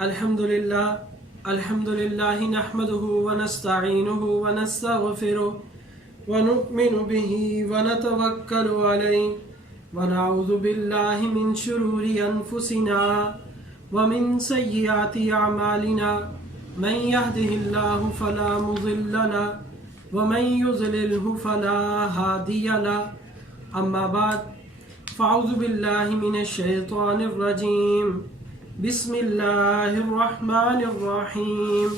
الحمدللہ نحمده ونستعینه ونستغفره ونؤمن به ونتوکل علیہ ونعوذ باللہ من شرور انفسنا ومن سیئات اعمالنا من يهده الله فلا مضل له ومن يضلله فلا هادي له اما بعد فاعوذ باللہ من الشیطان الرجیم بسم اللہ الرحمن الرحیم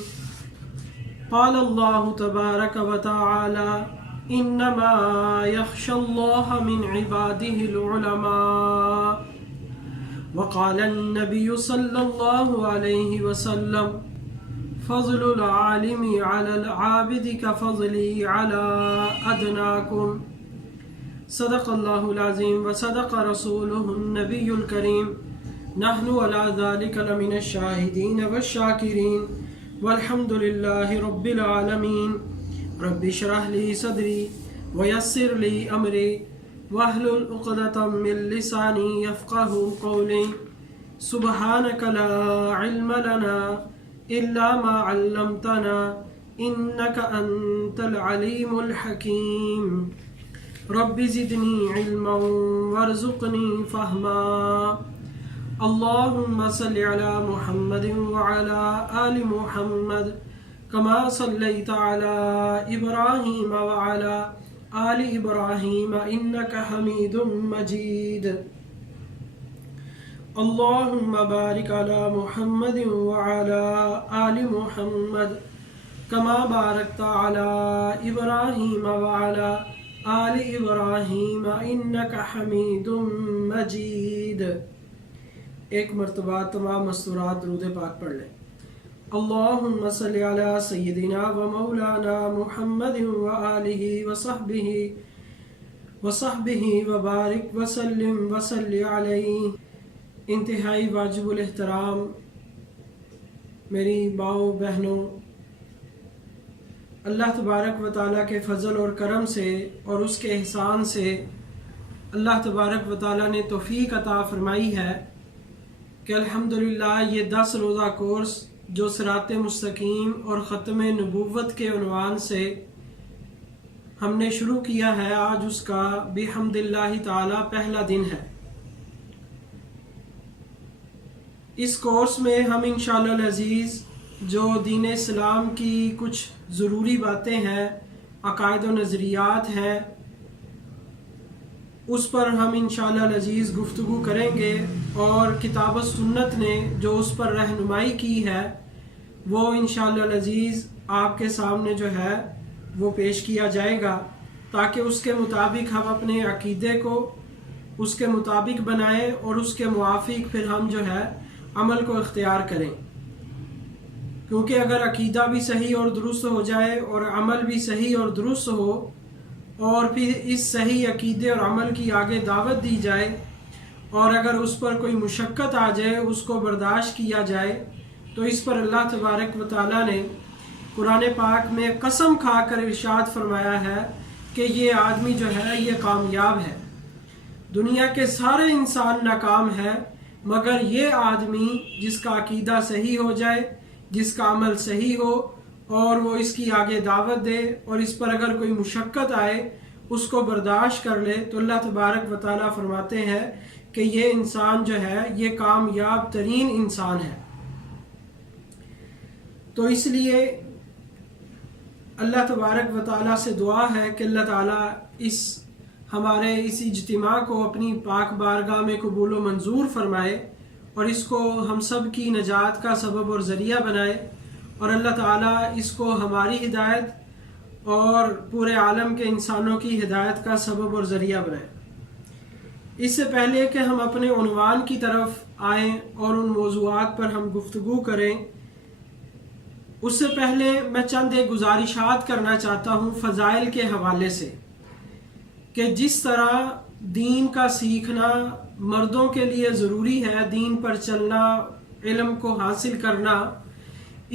قال اللہ تبارک وتعالی انما یخشى اللہ من عباده العلماء وقال النبی صلی اللہ علیہ وسلم فضل العالم على العابد كفضلی على ادناکم صدق اللہ العظیم وصدق رسولہ النبی الکریم نحن على ذلك لمن الشاہدین والشاکرین والحمد للہ رب العالمین رب اشرح لی صدری ویسر لی امری واحلل عقدۃ من لسانی یفقهوا قولی سبحانک لا علم لنا الا ما علمتنا انک انت العلیم الحکیم رب زدنی علما وارزقنی فہما اللہم صلی علی محمد وعلی آل محمد کما صلیت علی ابراہیم وعلی آل ابراہیم انکا حمید مجید اللہم بارک علی محمد وعلی آل محمد کما بارکت علی ابراہیم وعلی آل ابراہیم انکا حمید مجید۔ ایک مرتبہ تمام مستورات درود پاک پڑھ لیں۔ اللہم صلی علی سیدنا و مولانا محمد و آلہ و صحبہ وبارک وسلم وصلی علیہ۔ انتہائی واجب الاحترام میری ماؤں بہنوں، اللہ تبارک و تعالیٰ کے فضل اور کرم سے اور اس کے احسان سے اللہ تبارک و تعالیٰ نے توفیق عطا فرمائی ہے کہ الحمدللہ یہ 10 روزہ کورس جو صراط مستقیم اور ختم نبوت کے عنوان سے ہم نے شروع کیا ہے، آج اس کا بحمد اللہ تعالی پہلا دن ہے۔ اس کورس میں ہم انشاءاللہ العزیز جو دین اسلام کی کچھ ضروری باتیں ہیں، عقائد و نظریات ہیں، اس پر ہم انشاءاللہ العزیز گفتگو کریں گے، اور کتاب و سنت نے جو اس پر رہنمائی کی ہے وہ انشاءاللہ العزیز آپ کے سامنے جو ہے وہ پیش کیا جائے گا، تاکہ اس کے مطابق ہم اپنے عقیدے کو اس کے مطابق بنائیں اور اس کے موافق پھر ہم جو ہے عمل کو اختیار کریں، کیونکہ اگر عقیدہ بھی صحیح اور درست ہو جائے اور عمل بھی صحیح اور درست ہو، اور پھر اس صحیح عقیدے اور عمل کی آگے دعوت دی جائے، اور اگر اس پر کوئی مشقت آ جائے اس کو برداشت کیا جائے، تو اس پر اللہ تبارک و تعالیٰ نے قرآن پاک میں قسم کھا کر ارشاد فرمایا ہے کہ یہ آدمی جو ہے یہ کامیاب ہے۔ دنیا کے سارے انسان ناکام ہیں، مگر یہ آدمی جس کا عقیدہ صحیح ہو جائے، جس کا عمل صحیح ہو اور وہ اس کی آگے دعوت دے، اور اس پر اگر کوئی مشقت آئے اس کو برداشت کر لے، تو اللہ تبارک و تعالیٰ فرماتے ہیں کہ یہ انسان جو ہے یہ کامیاب ترین انسان ہے۔ تو اس لیے اللہ تبارک و تعالیٰ سے دعا ہے کہ اللہ تعالیٰ ہمارے اس اجتماع کو اپنی پاک بارگاہ میں قبول و منظور فرمائے، اور اس کو ہم سب کی نجات کا سبب اور ذریعہ بنائے، اور اللہ تعالیٰ اس کو ہماری ہدایت اور پورے عالم کے انسانوں کی ہدایت کا سبب اور ذریعہ بنائے۔ اس سے پہلے کہ ہم اپنے عنوان کی طرف آئیں اور ان موضوعات پر ہم گفتگو کریں، اس سے پہلے میں چند ایک گزارشات کرنا چاہتا ہوں فضائل کے حوالے سے، کہ جس طرح دین کا سیکھنا مردوں کے لیے ضروری ہے، دین پر چلنا، علم کو حاصل کرنا،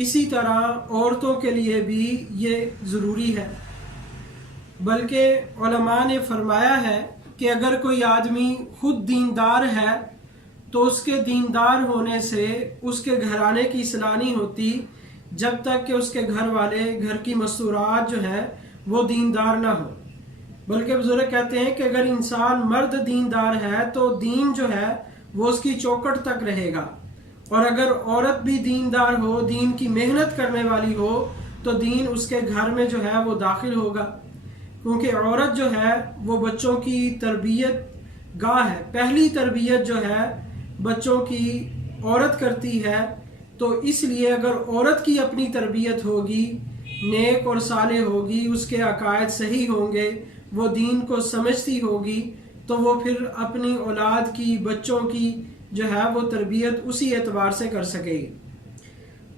اسی طرح عورتوں کے لیے بھی یہ ضروری ہے۔ بلکہ علماء نے فرمایا ہے کہ اگر کوئی آدمی خود دیندار ہے تو اس کے دیندار ہونے سے اس کے گھرانے کی اصلاح نہیں ہوتی جب تک کہ اس کے گھر والے، گھر کی مستورات جو ہے وہ دیندار نہ ہو۔ بلکہ بزرگ کہتے ہیں کہ اگر انسان مرد دیندار ہے تو دین جو ہے وہ اس کی چوکٹ تک رہے گا، اور اگر عورت بھی دیندار ہو، دین کی محنت کرنے والی ہو، تو دین اس کے گھر میں جو ہے وہ داخل ہوگا، کیونکہ عورت جو ہے وہ بچوں کی تربیت گاہ ہے۔ پہلی تربیت جو ہے بچوں کی عورت کرتی ہے، تو اس لیے اگر عورت کی اپنی تربیت ہوگی، نیک اور صالح ہوگی، اس کے عقائد صحیح ہوں گے، وہ دین کو سمجھتی ہوگی، تو وہ پھر اپنی اولاد کی، بچوں کی جو ہے وہ تربیت اسی اعتبار سے کر سکے گی۔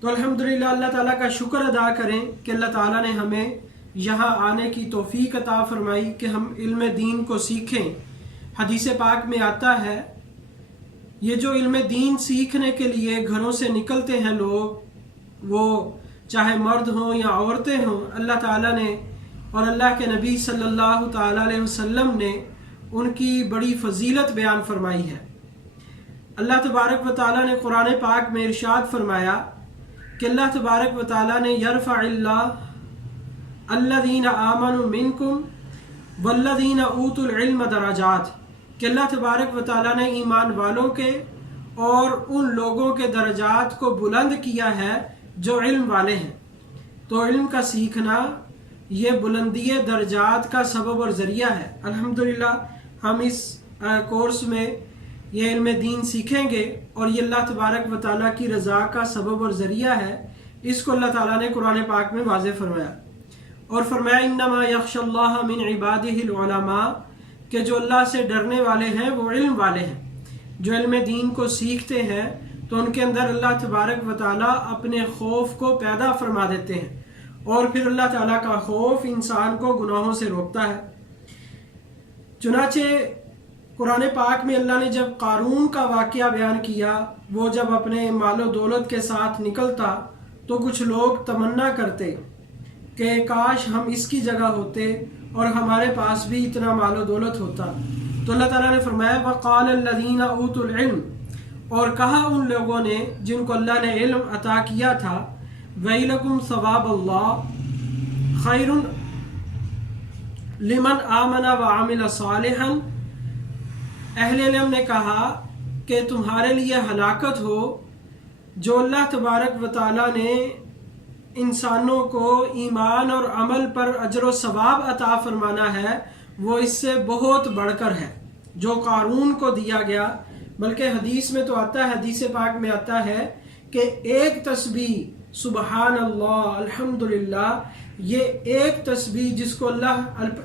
تو الحمدللہ اللہ تعالیٰ کا شکر ادا کریں کہ اللہ تعالیٰ نے ہمیں یہاں آنے کی توفیق عطا فرمائی کہ ہم علم دین کو سیکھیں۔ حدیث پاک میں آتا ہے، یہ جو علم دین سیکھنے کے لیے گھروں سے نکلتے ہیں لوگ، وہ چاہے مرد ہوں یا عورتیں ہوں، اللہ تعالیٰ نے اور اللہ کے نبی صلی اللہ تعالیٰ علیہ وسلم نے ان کی بڑی فضیلت بیان فرمائی ہے۔ اللہ تبارک و تعالیٰ نے قرآن پاک میں ارشاد فرمایا کہ اللہ تبارک و تعالیٰ نے یرفع اللہ الذین آمنوا منکم والذین اوتوا العلم درجات، کہ اللہ تبارک و تعالیٰ نے ایمان والوں کے اور ان لوگوں کے درجات کو بلند کیا ہے جو علم والے ہیں۔ تو علم کا سیکھنا یہ بلندی درجات کا سبب اور ذریعہ ہے۔ الحمدللہ ہم اس کورس میں یہ علم دین سیکھیں گے، اور یہ اللہ تبارک و تعالیٰ کی رضا کا سبب اور ذریعہ ہے۔ اس کو اللہ تعالیٰ نے قرآن پاک میں واضح فرمایا، اور فرمایا انما یخشی اللہ من عبادہ العلماء، کہ جو اللہ سے ڈرنے والے ہیں وہ علم والے ہیں۔ جو علم دین کو سیکھتے ہیں تو ان کے اندر اللہ تبارک و تعالیٰ اپنے خوف کو پیدا فرما دیتے ہیں، اور پھر اللہ تعالیٰ کا خوف انسان کو گناہوں سے روکتا ہے۔ چنانچہ قرآن پاک میں اللہ نے جب قارون کا واقعہ بیان کیا، وہ جب اپنے مال و دولت کے ساتھ نکلتا تو کچھ لوگ تمنا کرتے کہ کاش ہم اس کی جگہ ہوتے اور ہمارے پاس بھی اتنا مال و دولت ہوتا۔ تو اللہ تعالیٰ نے فرمایا وَقَالَ الَّذِينَ أُوتُوا الْعِلْمَ، اور کہا ان لوگوں نے جن کو اللہ نے علم عطا کیا تھا، وَيْلَكُمْ ثَوَابَ اللَّهِ خَيْرٌ لِمَنْ آمَنَ وَعَمِلَ صَالِحًا، اہل علم نے کہا کہ تمہارے لیے ہلاکت ہو، جو اللہ تبارک و تعالیٰ نے انسانوں کو ایمان اور عمل پر اجر و ثواب عطا فرمانا ہے، وہ اس سے بہت بڑھ کر ہے جو قارون کو دیا گیا۔ بلکہ حدیث میں تو آتا ہے، حدیث پاک میں آتا ہے کہ ایک تسبیح سبحان اللہ الحمدللہ، یہ ایک تسبیح جس کو اللہ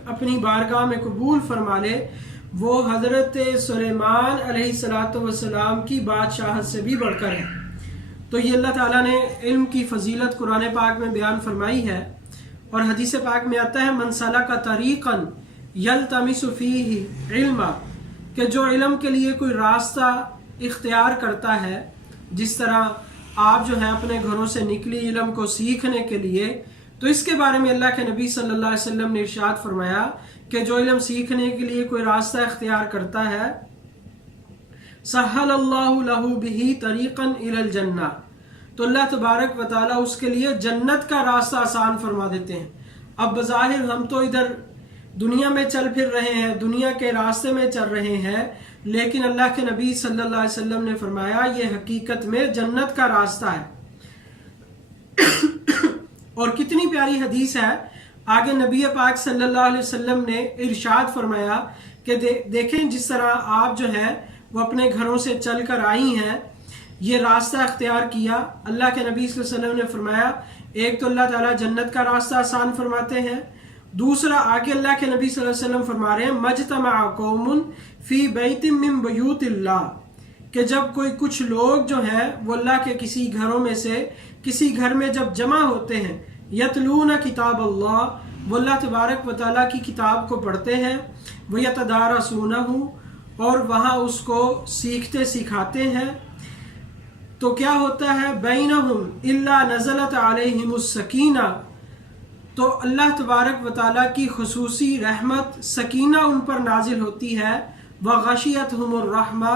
اپنی بارگاہ میں قبول فرما لے، وہ حضرت سلیمان علیہ السلام کی بادشاہت سے بھی بڑھ کر ہے۔ تو یہ اللہ تعالیٰ نے علم کی فضیلت قرآن پاک میں بیان فرمائی ہے، اور حدیث پاک میں آتا ہے من سلک طریقا یلتمس فیہ علما، کہ جو علم کے لیے کوئی راستہ اختیار کرتا ہے، جس طرح آپ جو ہے اپنے گھروں سے نکلی علم کو سیکھنے کے لیے، تو اس کے بارے میں اللہ کے نبی صلی اللہ علیہ وسلم نے ارشاد فرمایا کہ جو علم سیکھنے کے لیے کوئی راستہ اختیار کرتا ہے، سہل اللہ لہ بہ طریقا الی الجنہ، تو اللہ تبارک و تعالیٰ اس کے لیے جنت کا راستہ آسان فرما دیتے ہیں۔ اب بظاہر ہم تو ادھر دنیا میں چل پھر رہے ہیں، دنیا کے راستے میں چل رہے ہیں، لیکن اللہ کے نبی صلی اللہ علیہ وسلم نے فرمایا یہ حقیقت میں جنت کا راستہ ہے۔ اور کتنی پیاری حدیث ہے، آگے نبی پاک صلی اللہ علیہ وسلم نے ارشاد فرمایا کہ دیکھیں جس طرح آپ جو ہے وہ اپنے گھروں سے چل کر آئی ہیں، یہ راستہ اختیار کیا، اللہ کے نبی صلی اللہ علیہ وسلم نے فرمایا ایک تو اللہ تعالیٰ جنت کا راستہ آسان فرماتے ہیں، دوسرا آگے اللہ کے نبی صلی اللہ علیہ وسلم فرما رہے ہیں مجتمع قوم فی بیت من بیوت اللہ، کہ جب کچھ لوگ جو ہیں وہ اللہ کے کسی گھروں میں سے کسی گھر میں جب جمع ہوتے ہیں، یتلون کتاب اللہ، وہ اللہ تبارک و تعالیٰ کی کتاب کو پڑھتے ہیں، ویتدارسونہ، اور وہاں اس کو سیکھتے سکھاتے ہیں، تو کیا ہوتا ہے بینہم الا نزلت علیہم السکینہ، تو اللہ تبارک و تعالیٰ کی خصوصی رحمت سکینہ ان پر نازل ہوتی ہے، وغشیتہم الرحمہ،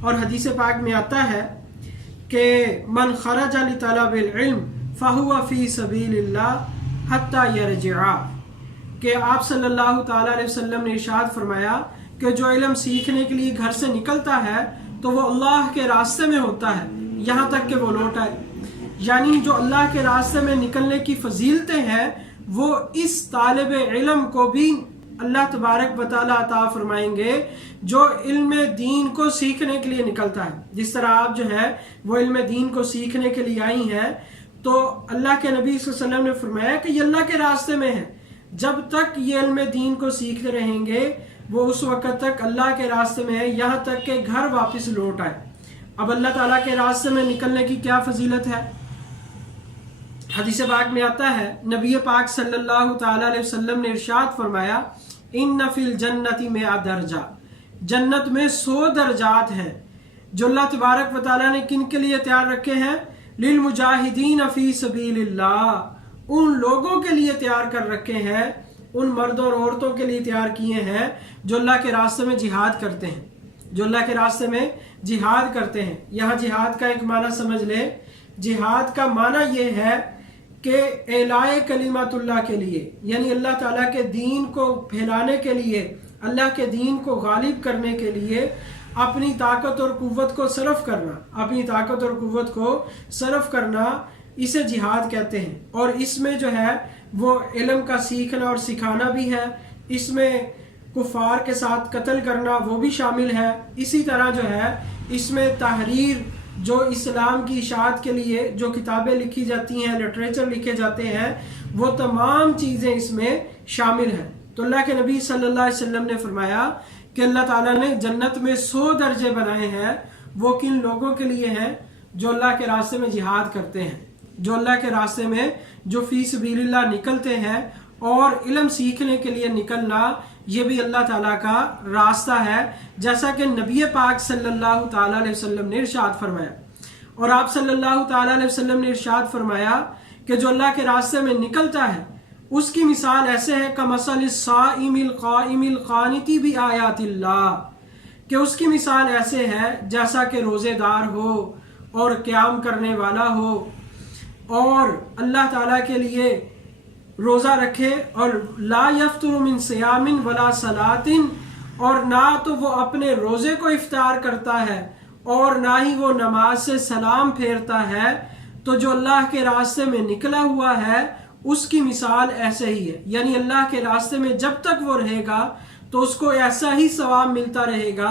اور حدیث پاک میں آتا ہے کہ من خرج لطلب العلم فہو فی سبیل اللہ حتی یرجع، کہ آپ صلی اللہ تعالیٰ علیہ وسلم نے ارشاد فرمایا کہ جو علم سیکھنے کے لیے گھر سے نکلتا ہے تو وہ اللہ کے راستے میں ہوتا ہے یہاں تک کہ وہ لوٹ آئے۔ یعنی جو اللہ کے راستے میں نکلنے کی فضیلتیں ہیں وہ اس طالب علم کو بھی اللہ تبارک و تعالیٰ عطا فرمائیں گے جو علم دین کو سیکھنے کے لیے نکلتا ہے۔ جس طرح آپ جو ہے وہ علم دین کو سیکھنے کے لیے آئی ہیں، تو اللہ کے نبی صلی اللہ علیہ وسلم نے فرمایا کہ یہ اللہ کے راستے میں ہے، جب تک یہ علم دین کو سیکھتے رہیں گے وہ اس وقت تک اللہ کے راستے میں ہے یہاں تک کہ گھر واپس لوٹ آئے۔ اب اللہ تعالیٰ کے راستے میں نکلنے کی کیا فضیلت ہے؟ حدیث پاک میں آتا ہے نبی پاک صلی اللہ تعالیٰ علیہ وسلم نے ارشاد فرمایا ان فی الجنت 100 درجہ، جنت میں 100 درجات ہیں جو اللہ تبارک و تعالیٰ نے کن کے لیے تیار رکھے ہیں؟ للمجاہدین فی سبیل اللہ، ان لوگوں کے لیے تیار کر رکھے ہیں، ان مردوں اور عورتوں کے لیے تیار کیے ہیں جو اللہ کے راستے میں جہاد کرتے ہیں، جو اللہ کے راستے میں جہاد کرتے ہیں۔ یہاں جہاد کا ایک معنی سمجھ لیں، جہاد کا معنی یہ ہے کہ اعلاء کلمات اللہ کے لیے، یعنی اللہ تعالیٰ کے دین کو پھیلانے کے لیے، اللہ کے دین کو غالب کرنے کے لیے اپنی طاقت اور قوت کو صرف کرنا، اپنی طاقت اور قوت کو صرف کرنا، اسے جہاد کہتے ہیں۔ اور اس میں جو ہے وہ علم کا سیکھنا اور سکھانا بھی ہے، اس میں کفار کے ساتھ قتل کرنا وہ بھی شامل ہے، اسی طرح جو ہے اس میں تحریر، جو اسلام کی اشاعت کے لیے جو کتابیں لکھی جاتی ہیں، لٹریچر لکھے جاتے ہیں، وہ تمام چیزیں اس میں شامل ہیں۔ تو اللہ کے نبی صلی اللہ علیہ وسلم نے فرمایا کہ اللہ تعالیٰ نے جنت میں 100 درجے بنائے ہیں، وہ کن لوگوں کے لیے ہیں؟ جو اللہ کے راستے میں جہاد کرتے ہیں، جو اللہ کے راستے میں جو فی سبیل اللہ نکلتے ہیں۔ اور علم سیکھنے کے لیے نکلنا یہ بھی اللہ تعالیٰ کا راستہ ہے، جیسا کہ نبی پاک صلی اللہ تعالیٰ علیہ وسلم نے ارشاد فرمایا۔ اور آپ صلی اللہ تعالیٰ علیہ وسلم نے ارشاد فرمایا کہ جو اللہ کے راستے میں نکلتا ہے اس کی مثال ایسے ہے کمثل الصائم القائم القانت بآیات اللہ، کہ اس کی مثال ایسے ہے جیسا کہ روزے دار ہو اور قیام کرنے والا ہو اور اللہ تعالیٰ کے لیے روزہ رکھے، اور لا یفطر من صیام ولا صلاۃ، اور نہ تو وہ اپنے روزے کو افطار کرتا ہے اور نہ ہی وہ نماز سے سلام پھیرتا ہے، تو جو اللہ کے راستے میں نکلا ہوا ہے اس کی مثال ایسے ہی ہے۔ یعنی اللہ کے راستے میں جب تک وہ رہے گا تو اس کو ایسا ہی ثواب ملتا رہے گا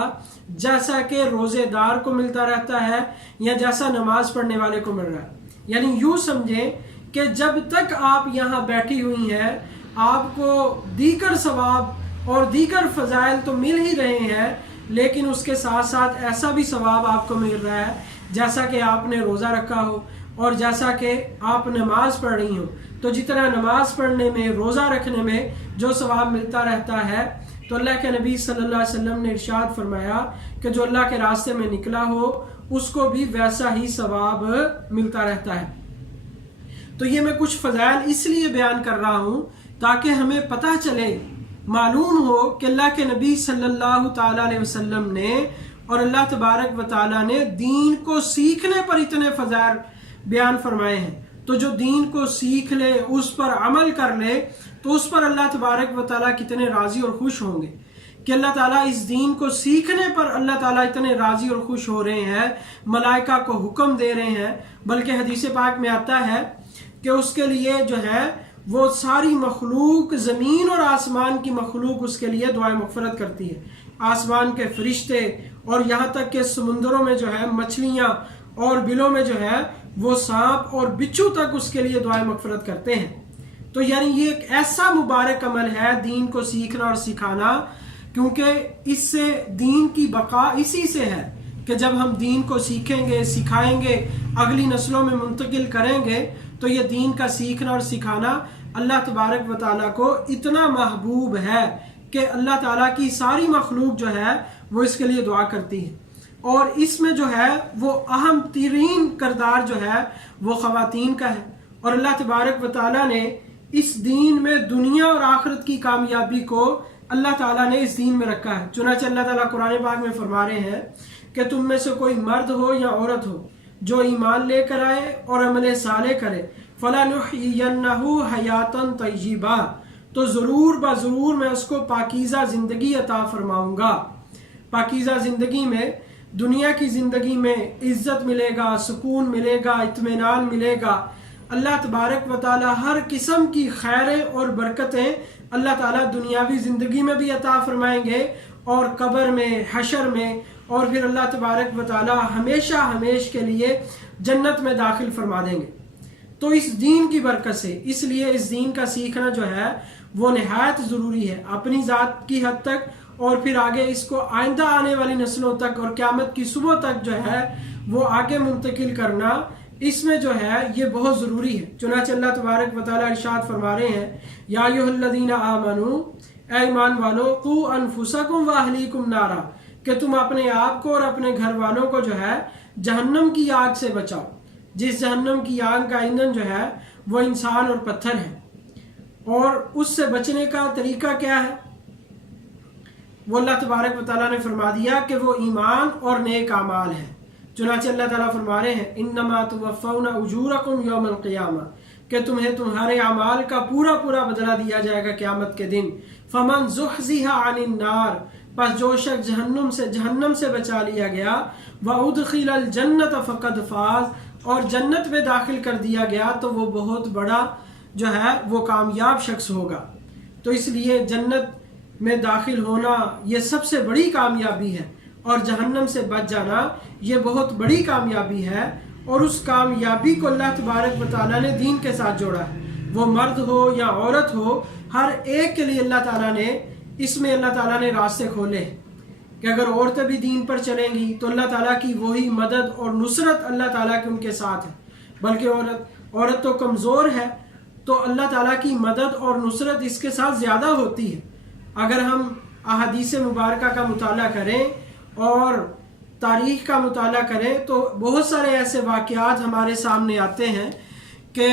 جیسا کہ روزے دار کو ملتا رہتا ہے یا جیسا نماز پڑھنے والے کو مل رہا ہے۔ یعنی یوں سمجھیں کہ جب تک آپ یہاں بیٹھی ہوئی ہیں آپ کو دیگر ثواب اور دیگر فضائل تو مل ہی رہے ہیں، لیکن اس کے ساتھ ساتھ ایسا بھی ثواب آپ کو مل رہا ہے جیسا کہ آپ نے روزہ رکھا ہو اور جیسا کہ آپ نماز پڑھ رہی ہوں۔ تو جتنا نماز پڑھنے میں، روزہ رکھنے میں جو ثواب ملتا رہتا ہے، تو اللہ کے نبی صلی اللہ علیہ وسلم نے ارشاد فرمایا کہ جو اللہ کے راستے میں نکلا ہو اس کو بھی ویسا ہی ثواب ملتا رہتا ہے۔ تو یہ میں کچھ فضائل اس لیے بیان کر رہا ہوں تاکہ ہمیں پتہ چلے، معلوم ہو کہ اللہ کے نبی صلی اللہ تعالیٰ علیہ وسلم نے اور اللہ تبارک و تعالیٰ نے دین کو سیکھنے پر اتنے فضائل بیان فرمائے ہیں۔ تو جو دین کو سیکھ لے، اس پر عمل کر لے، تو اس پر اللہ تبارک و تعالیٰ کتنے راضی اور خوش ہوں گے کہ اللہ تعالیٰ اس دین کو سیکھنے پر اللہ تعالیٰ اتنے راضی اور خوش ہو رہے ہیں، ملائکہ کو حکم دے رہے ہیں۔ بلکہ حدیث پاک میں آتا ہے کہ اس کے لیے جو ہے وہ ساری مخلوق، زمین اور آسمان کی مخلوق اس کے لیے دعائیں مغفرت کرتی ہے، آسمان کے فرشتے اور یہاں تک کہ سمندروں میں جو ہے مچھلیاں اور بلوں میں جو ہے وہ سانپ اور بچھو تک اس کے لیے دعائیں مغفرت کرتے ہیں۔ تو یعنی یہ ایک ایسا مبارک عمل ہے دین کو سیکھنا اور سکھانا، کیونکہ اس سے دین کی بقا اسی سے ہے کہ جب ہم دین کو سیکھیں گے، سکھائیں گے، اگلی نسلوں میں منتقل کریں گے، تو یہ دین کا سیکھنا اور سکھانا اللہ تبارک و تعالیٰ کو اتنا محبوب ہے کہ اللہ تعالیٰ کی ساری مخلوق جو ہے وہ اس کے لیے دعا کرتی ہے۔ اور اس میں جو ہے وہ اہم ترین کردار جو ہے وہ خواتین کا ہے، اور اللہ تبارک و تعالیٰ نے اس دین میں دنیا اور آخرت کی کامیابی کو اللہ تعالیٰ نے اس دین میں رکھا ہے۔ چنانچہ اللہ تعالیٰ قرآن پاک میں فرما رہے ہیں کہ تم میں سے کوئی مرد ہو یا عورت ہو جو ایمان لے کر آئے اور عمل صالح کرے فَلَنُحْيِيَنَّهُ حَيَاتًا طَيِّبَةً تو ضرور بضرور میں اس کو پاکیزہ زندگی عطا فرماؤں گا۔ پاکیزہ زندگی میں دنیا کی زندگی میں عزت ملے گا، سکون ملے گا، اطمینان ملے گا۔ اللہ تبارک و تعالی ہر قسم کی خیریں اور برکتیں اللہ تعالیٰ دنیاوی زندگی میں بھی عطا فرمائیں گے اور قبر میں، حشر میں، اور پھر اللہ تبارک و تعالی ہمیشہ ہمیش کے لیے جنت میں داخل فرما دیں گے۔ تو اس دین کی برکت سے، اس لیے اس دین کا سیکھنا جو ہے وہ نہایت ضروری ہے، اپنی ذات کی حد تک اور پھر آگے اس کو آئندہ آنے والی نسلوں تک اور قیامت کی صبح تک جو ہے وہ آگے منتقل کرنا، اس میں جو ہے یہ بہت ضروری ہے۔ چنانچہ اللہ تبارک و تعالی ارشاد فرما رہے ہیں یا ایھا الذین آمنو، اے ایمان والو، قوا انفسکم واہلیکم نارا، کہ تم اپنے آپ کو اور اپنے گھر والوں کو جو ہے جہنم کی آگ سے بچاؤ، جس جہنم کی آگ کا ایندھن جو ہے وہ انسان اور پتھر ہے۔ اور اس سے بچنے کا طریقہ کیا ہے؟ وہ اللہ تبارک و تعالیٰ نے فرما دیا کہ وہ ایمان اور نیک اعمال ہے۔ چنانچہ اللہ تعالیٰ فرما رہے ہیں انما توفون اجورکم یوم القیامہ، کہ تمہیں تمہارے اعمال کا پورا پورا بدلہ دیا جائے گا قیامت کے دن۔ فمن زحزح عن النار، پس جو شخص جہنم سے بچا لیا گیا، وادخل الجنت فقد فاز، اور جنت میں داخل کر دیا گیا تو وہ بہت بڑا جو ہے وہ کامیاب شخص ہوگا۔ تو اس لیے جنت میں داخل ہونا یہ سب سے بڑی کامیابی ہے، اور جہنم سے بچ جانا یہ بہت بڑی کامیابی ہے، اور اس کامیابی کو اللہ تبارک و تعالیٰ نے دین کے ساتھ جوڑا ہے۔ وہ مرد ہو یا عورت ہو، ہر ایک کے لیے اللہ تعالیٰ نے اس میں اللہ تعالیٰ نے راستے کھولے ہیں کہ اگر عورتیں بھی دین پر چلیں گی تو اللہ تعالیٰ کی وہی مدد اور نصرت اللہ تعالیٰ کی ان کے ساتھ ہے۔ بلکہ عورت تو کمزور ہے تو اللہ تعالیٰ کی مدد اور نصرت اس کے ساتھ زیادہ ہوتی ہے۔ اگر ہم احادیث مبارکہ کا مطالعہ کریں اور تاریخ کا مطالعہ کریں تو بہت سارے ایسے واقعات ہمارے سامنے آتے ہیں کہ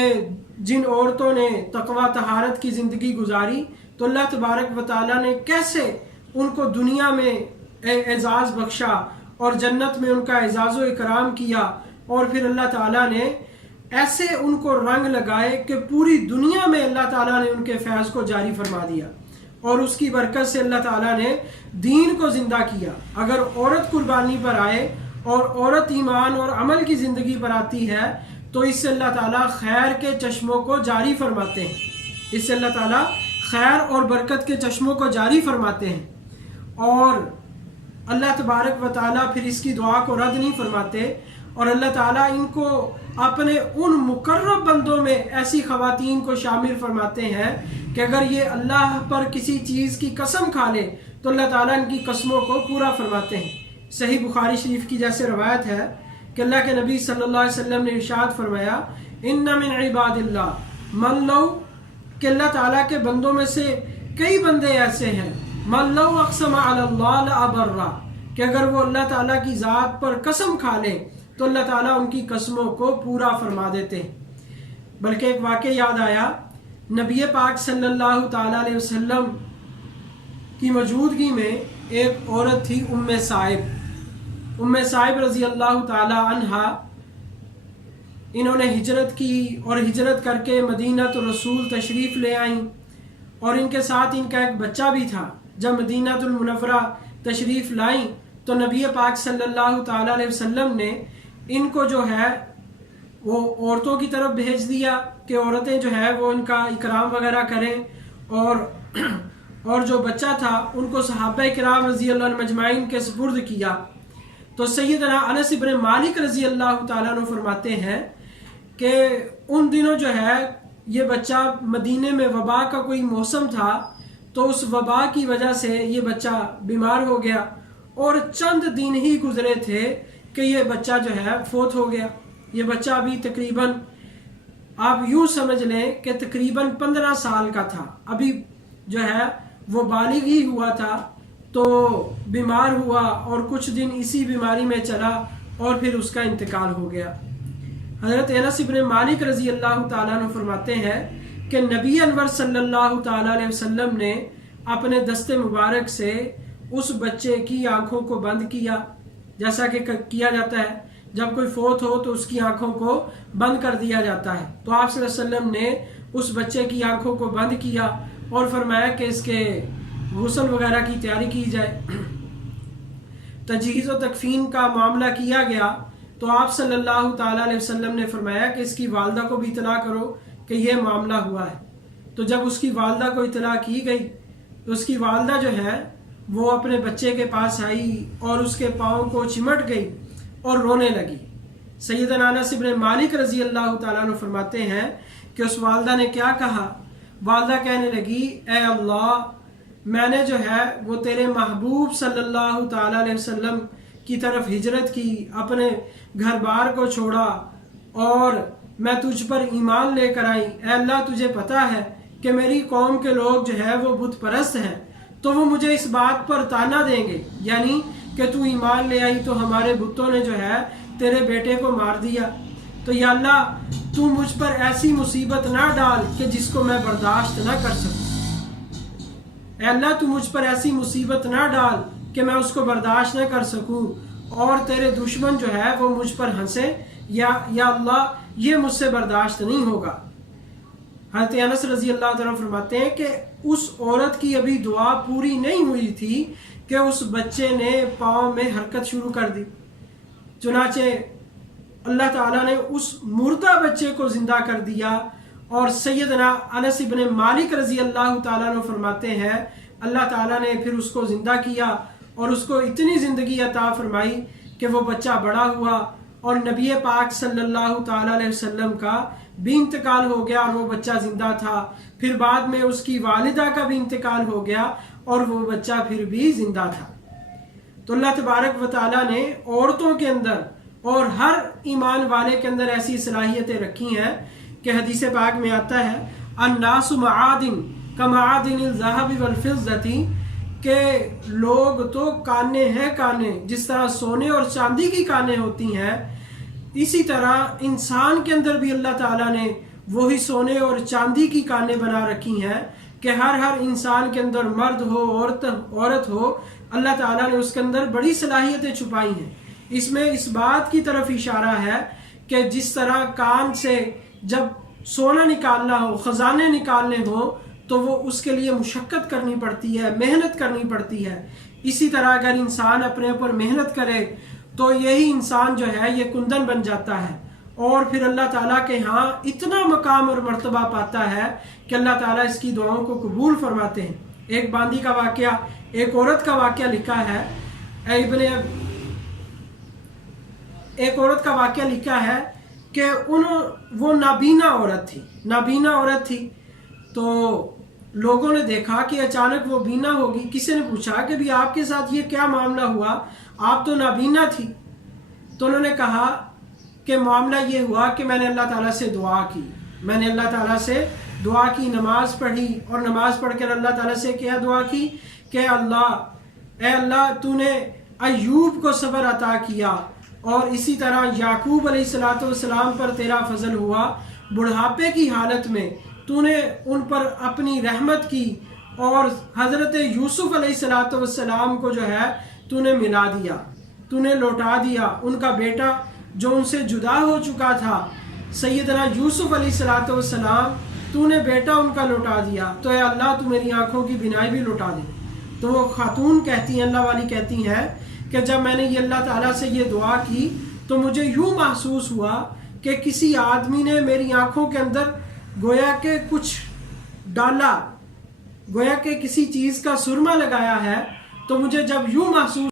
جن عورتوں نے تقوی طہارت کی زندگی گزاری تو اللہ تبارک و تعالیٰ نے کیسے ان کو دنیا میں اعزاز بخشا اور جنت میں ان کا اعزاز و اکرام کیا، اور پھر اللہ تعالیٰ نے ایسے ان کو رنگ لگائے کہ پوری دنیا میں اللہ تعالیٰ نے ان کے فیض کو جاری فرما دیا، اور اس کی برکت سے اللہ تعالیٰ نے دین کو زندہ کیا۔ اگر عورت قربانی پر آئے اور عورت ایمان اور عمل کی زندگی پر آتی ہے تو اس سے اللہ تعالیٰ خیر کے چشموں کو جاری فرماتے ہیں، اس سے اللہ تعالیٰ خیر اور برکت کے چشموں کو جاری فرماتے ہیں، اور اللہ تبارک و تعالیٰ پھر اس کی دعا کو رد نہیں فرماتے، اور اللہ تعالیٰ ان کو اپنے ان مقرب بندوں میں ایسی خواتین کو شامل فرماتے ہیں کہ اگر یہ اللہ پر کسی چیز کی قسم کھا لے تو اللہ تعالیٰ ان کی قسموں کو پورا فرماتے ہیں۔ صحیح بخاری شریف کی جیسے روایت ہے کہ اللہ کے نبی صلی اللہ علیہ وسلم نے ارشاد فرمایا ان من عباد اللہ من لو، کہ اللہ تعالیٰ کے بندوں میں سے کئی بندے ایسے ہیں من لو اقسم علی اللہ لابرہ، کہ اگر وہ اللہ تعالیٰ کی ذات پر قسم کھا لیں تو اللہ تعالیٰ ان کی قسموں کو پورا فرما دیتے ہیں۔ بلکہ ایک واقعہ یاد آیا، نبی پاک صلی اللہ تعالیٰ علیہ وسلم کی موجودگی میں ایک عورت تھی ام صائب رضی اللہ تعالیٰ عنہا۔ انہوں نے ہجرت کی اور ہجرت کر کے مدینہ الرسول تشریف لے آئیں، اور ان کے ساتھ ان کا ایک بچہ بھی تھا۔ جب مدینہ المنورہ تشریف لائیں تو نبی پاک صلی اللہ تعالیٰ علیہ وسلم نے ان کو جو ہے وہ عورتوں کی طرف بھیج دیا کہ عورتیں جو ہے وہ ان کا اکرام وغیرہ کریں، اور جو بچہ تھا ان کو صحابہ کرام رضی اللہ عنہ مجمعین کے سپرد کیا۔ تو سیدنا انس بن مالک رضی اللہ تعالیٰ عنہ فرماتے ہیں کہ ان دنوں جو ہے یہ بچہ مدینے میں وبا کا کوئی موسم تھا، تو اس وبا کی وجہ سے یہ بچہ بیمار ہو گیا، اور چند دن ہی گزرے تھے کہ یہ بچہ جو ہے فوت ہو گیا۔ یہ بچہ ابھی تقریباً آپ یوں سمجھ لیں کہ تقریباً 15 سال کا تھا، ابھی جو ہے وہ بالغ ہی ہوا تھا، تو بیمار ہوا اور کچھ دن اسی بیماری میں چلا اور پھر اس کا انتقال ہو گیا۔ حضرت انس بن مالک رضی اللہ تعالیٰ عنہ فرماتے ہیں کہ نبی انور صلی اللہ تعالیٰ علیہ وسلم نے اپنے دست مبارک سے اس بچے کی آنکھوں کو بند کیا، جیسا کہ کیا جاتا ہے جب کوئی فوت ہو تو اس کی آنکھوں کو بند کر دیا جاتا ہے. تو آپ صلی اللہ علیہ وسلم نے اس بچے کی آنکھوں کو بند کیا اور فرمایا کہ اس کے غسل وغیرہ کی تیاری کی جائے. تجہیز و تکفین کا معاملہ کیا گیا تو آپ صلی اللہ تعالیٰ علیہ وسلم نے فرمایا کہ اس کی والدہ کو بھی اطلاع کرو کہ یہ معاملہ ہوا ہے. تو جب اس کی والدہ کو اطلاع کی گئی تو اس کی والدہ جو ہے وہ اپنے بچے کے پاس آئی اور اس کے پاؤں کو چمٹ گئی اور رونے لگی. سیدنا انس بن مالک رضی اللہ تعالیٰ عنہ فرماتے ہیں کہ اس والدہ نے کیا کہا. والدہ کہنے لگی اے اللہ میں نے جو ہے وہ تیرے محبوب صلی اللہ تعالیٰ علیہ وسلم کی طرف ہجرت کی, اپنے گھر بار کو چھوڑا اور میں تجھ پر ایمان لے کر آئی. اے اللہ تجھے پتا ہے کہ میری قوم کے لوگ جو ہے وہ بت پرست ہیں, تو وہ مجھے اس بات پر تانا دیں گے یعنی کہ تو ایمان لے آئی تو ہمارے بتوں نے جو ہے تیرے بیٹے کو مار دیا. تو یا اللہ تو مجھ پر ایسی مصیبت نہ ڈال کہ جس کو میں برداشت نہ کر سکوں. اے اللہ تو مجھ پر ایسی مصیبت نہ ڈال کہ میں اس کو برداشت نہ کر سکوں اور تیرے دشمن جو ہے وہ مجھ پر ہنسے, یا اللہ یہ مجھ سے برداشت نہیں ہوگا. حضرت انس رضی اللہ تعالیٰ فرماتے ہیں کہ اس عورت کی ابھی دعا پوری نہیں ہوئی تھی کہ اس بچے نے پاؤں میں حرکت شروع کر دی. چنانچہ اللہ تعالیٰ نے اس مردہ بچے کو زندہ کر دیا. اور سیدنا انس بن مالک رضی اللہ تعالیٰ عنہ فرماتے ہیں اللہ تعالیٰ نے پھر اس کو زندہ کیا اور اس کو اتنی زندگی عطا فرمائی کہ وہ بچہ بڑا ہوا اور نبی پاک صلی اللہ تعالیٰ علیہ وسلم کا بھی انتقال ہو گیا اور وہ بچہ زندہ تھا. پھر بعد میں اس کی والدہ کا بھی انتقال ہو گیا اور وہ بچہ پھر بھی زندہ تھا. تو اللہ تبارک و تعالیٰ نے عورتوں کے اندر اور ہر ایمان والے کے اندر ایسی صلاحیتیں رکھی ہیں کہ حدیث پاک میں آتا ہے الناس معادن کمعادن الذهب والفضة, کہ لوگ تو کانے ہیں کانے, جس طرح سونے اور چاندی کی کانے ہوتی ہیں اسی طرح انسان کے اندر بھی اللہ تعالیٰ نے وہی سونے اور چاندی کی کانے بنا رکھی ہیں کہ ہر انسان کے اندر مرد ہو عورت ہو اللہ تعالیٰ نے اس کے اندر بڑی صلاحیتیں چھپائی ہیں. اس میں اس بات کی طرف اشارہ ہے کہ جس طرح کان سے جب سونا نکالنا ہو, خزانے نکالنے ہو تو وہ اس کے لیے مشقت کرنی پڑتی ہے, محنت کرنی پڑتی ہے. اسی طرح اگر انسان اپنے اوپر محنت کرے تو یہی انسان جو ہے یہ کندن بن جاتا ہے اور پھر اللہ تعالیٰ کے ہاں اتنا مقام اور مرتبہ پاتا ہے کہ اللہ تعالیٰ اس کی دعاؤں کو قبول فرماتے ہیں. ایک باندی کا واقعہ, ایک عورت کا واقعہ لکھا ہے, ایک عورت کا واقعہ لکھا ہے کہ وہ نابینا عورت تھی. تو لوگوں نے دیکھا کہ اچانک وہ بینا ہوگی. کسی نے پوچھا کہ بھی آپ کے ساتھ یہ کیا معاملہ ہوا, آپ تو نابینا تھی. تو انہوں نے کہا کہ معاملہ یہ ہوا کہ میں نے اللہ تعالیٰ سے دعا کی, نماز پڑھی اور نماز پڑھ کر اللہ تعالیٰ سے کیا دعا کی کہ اے اللہ تو نے ایوب کو صبر عطا کیا اور اسی طرح یعقوب علیہ السلام پر تیرا فضل ہوا, بڑھاپے کی حالت میں تو نے ان پر اپنی رحمت کی اور حضرت یوسف علیہ السلام کو جو ہے تو نے ملا دیا, تو نے لوٹا دیا. ان کا بیٹا جو ان سے جدا ہو چکا تھا سیدنا یوسف علیہ السلام, تو نے بیٹا ان کا لوٹا دیا. تو اے اللہ تو میری آنکھوں کی بینائی بھی لوٹا دے. تو وہ خاتون کہتی ہیں, اللہ والی کہتی ہیں کہ جب میں نے یہ اللہ تعالیٰ سے یہ دعا کی تو مجھے یوں محسوس ہوا کہ کسی آدمی نے میری آنکھوں کے اندر گویا کہ کچھ ڈالا, گویا کہ کسی چیز کا سرما لگایا ہے. تو مجھے جب یوں محسوس